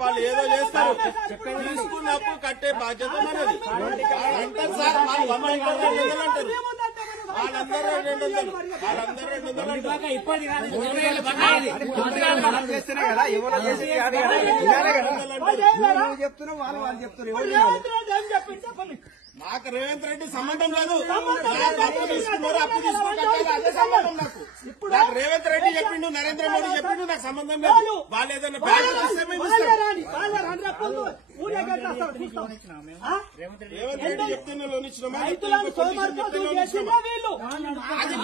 వాళ్ళు ఏదో చేస్తారు, తీసుకున్నప్పుడు కట్టే బాధ్యత మనది అంటారు సార్. వాళ్ళు 100 అంటారు, వాళ్ళందరూ 200, వాళ్ళందరూ 200 చేస్తేనే కదా ఎవరో చేసి చెప్తున్నావు, వాళ్ళు చెప్తున్నారు. నాకు రేవంత్ రెడ్డి సంబంధం లేదు. అప్పు తీసుకున్నారు, అప్పు తీసుకుంటారు, అదే సంబంధం నాకు. నాకు రేవంత్ రెడ్డి చెప్పిండు, నరేంద్ర మోడీ చెప్పిండు, నాకు సంబంధం లేదు. వాళ్ళు ఏదైనా బ్యాంకు ఇస్తే మేము ఇస్తాం. రేవంత్ రెడ్డి చెప్తున్న లోన్ ఇచ్చినామా, అది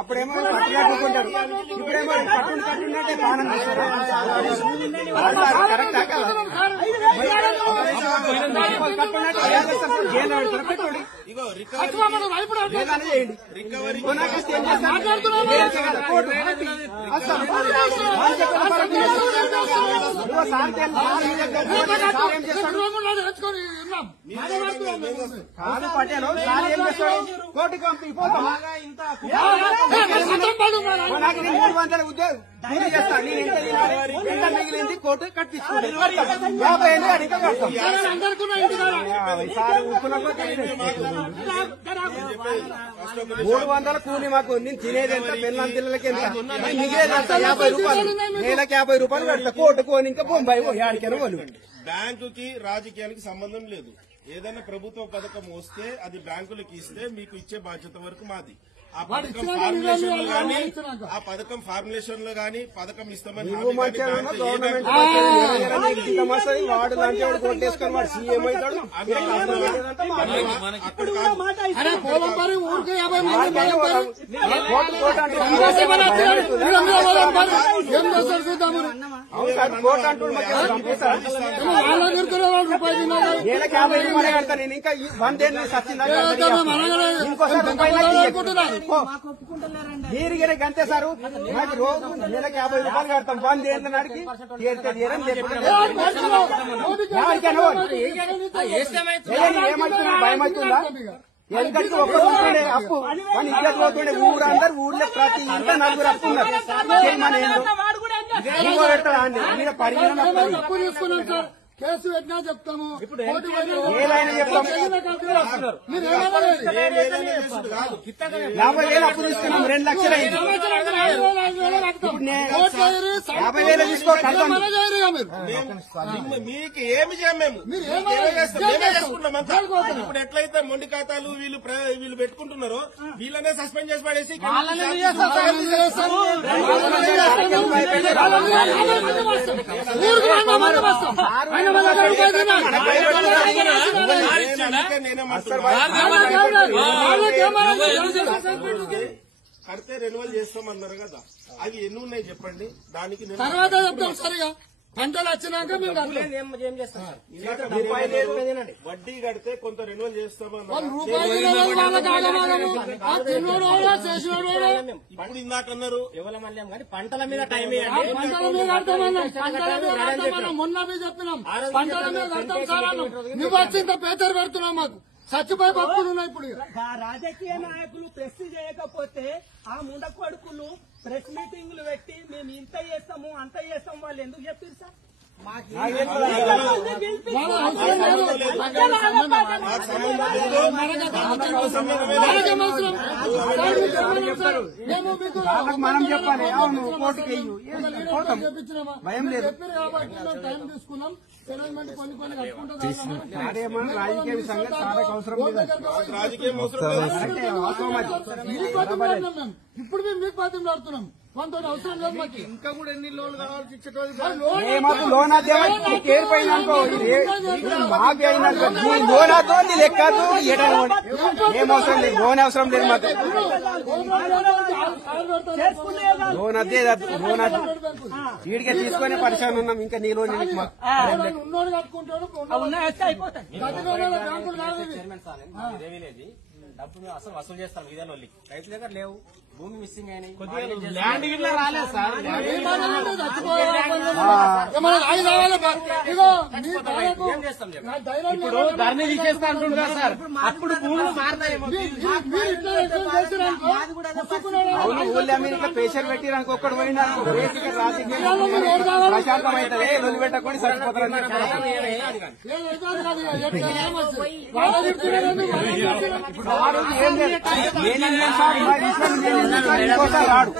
అప్పుడేమో కట్టుకుంటారు, ఇప్పుడేమో కట్టుకుంటే పానం కరెక్ట్ ఇగో రికవరీ కాదు పటేలు ఏం చేస్తాడు, కోర్టుకు పంపిపోతాం. నాకు 300 ఉద్యోగం పూర్తి చేస్తాను, నేను ఎంత మిగిలింది కోర్టు కట్టించుకోండి, 50 అడిగా కడతాం. సార్ ఊరుకున్నప్పుడు 300 కూలి మాకు, నేను తినేది ఎంత, పిల్లల పిల్లలకి ఎంత, మిగిలేదు ఎంత, 50 రూపాయలు, నెలకు 50 రూపాయలు కడతా. కోర్టు కోని ఇంకా బొంబాయి ఆడికైనా వాళ్ళు. బ్యాంకుకి రాజకీయానికి సంబంధం లేదు. ఏదైనా ప్రభుత్వ పథకం వస్తే అది బ్యాంకులకు ఇస్తే మీకు ఇచ్చే బాధ్యత వరకు మాది. ఆ పథకం ఫార్ములేషన్ లో గానీ, ఆ పథకం ఫార్ములేషన్ లో గానీ, పథకం ఇస్తామని గవర్నమెంట్ వాడు దాంట్లో కొట్టేసుకొని వాడు సీఎం అవుతాడు. కోర్టు అంటూ నెలకు 50 రూపాయలు కడతా. నేను ఇంకా 100 ఏళ్ళు సచ్చిందని ఇంకోసారి దీనికనే గంతే సారు. నాకు రోజు నెలకు 50 రూపాయలు కడతాం. 100 ఏళ్ళ నాడికి ఏమవుతున్నా భయమవుతుందా? ఎందుకంటే ఒక్కరుంటుండే అప్పు మన ఇద్దరు పోతుండే, ఊరందరూ ఊళ్ళో ప్రతి ఇంత 4 అప్పు ఉన్నారు. పెడతాడా అండి మీద పరిగణన కేసు పెట్టినా చెప్తాము, ఏదైనా చెప్తాము. 50,000 అప్పు తీసుకున్నాం, 2 లక్షలు అయింది. ఇప్పుడు 50,000 తీసుకో మీకు ఏమి చేయం, మేము మేమే చేసుకుంటాం అంతా. ఇప్పుడు ఎట్లయితే మొండి ఖాతాలు వీళ్ళు పెట్టుకుంటున్నారో వీళ్ళనే సస్పెండ్ చేసి పడేసి కడితే రెన్యువల్ చేస్తామన్నారు కదా, అవి ఎన్ని ఉన్నాయి చెప్పండి. దానికి తర్వాత చెప్తాం. సరిగా పంటలు వచ్చినాక వడ్డీ కడితే కొంత రెన్యువల్ చేస్తామన్నారు. ఇప్పుడు ఇందాక అన్నారు పంటల మీద టైం మొన్న చెప్పినాం, పంటల మీద కడతాం సార్. నువ్వు వచ్చింత పేదరు పెడుతున్నావు, మాకు చచ్చిపోయి బతుకులు ఉన్నాయి. ఇప్పుడు రాజకీయ నాయకులు ప్రెస్ చేయకపోతే ఆ ముండ కొడుకులు ప్రెస్ మీటింగ్లు పెట్టి మేము ఇంత చేస్తాము అంత చేస్తాము, వాళ్ళు ఎందుకు చెప్పారు సార్? మనం చెప్పాలి. అవును కోర్టుకి భయం లేదు. టైం తీసుకున్నాం, సెటిల్మెంట్ కొన్ని కట్టుకుంటాం. రాజకీయ సంగతి అవసరం లేదు. ఇప్పుడు మేము మీకు బాధ్యత ఆడుతున్నాం. కొంత అవసరం లేదు మాకు. ఇంకా కూడా ఎన్ని లోన్లు కావాల్సి ఇచ్చేటోళ్ళు మాకు లోన్ ఏరిపోయింది అనుకో, మాకు అయినాక లోన్ అదో నీ లెక్కదు ఏం అవసరం లేదు. లోన్ అవసరం లేదు మాకు. లోన్ అదే లోన్ అది వీడికి తీసుకొని పరిశాన్ ఉన్నాం. ఇంకా నీ లోన్ ఉన్నోడు కట్టుకుంటాడు. డబ్బులు అసలు వసూలు చేస్తాం ఇదే వాళ్ళకి రైతుల దగ్గర లేవు భూమి మిస్సింగ్ అయినాయి ల్యాండ్ గిట్లా రాలేదు సార్. ఇప్పుడు ధరణి తీసేస్తా అంటుండ్రు కదా సార్, అప్పుడు భూములు మారుతాయేమో. అవును, ఊళ్ళో మీరు ఇట్లా ప్రెషర్ పెట్టిరనుకో, ఒక్కడు పోయినా రాజకీయం ప్రశాంతం అవుతుంది. లొల్లి పెట్టకుండా సరిపోతారు. ఏం లేదు సార్, ఇంకోసారి రాడు.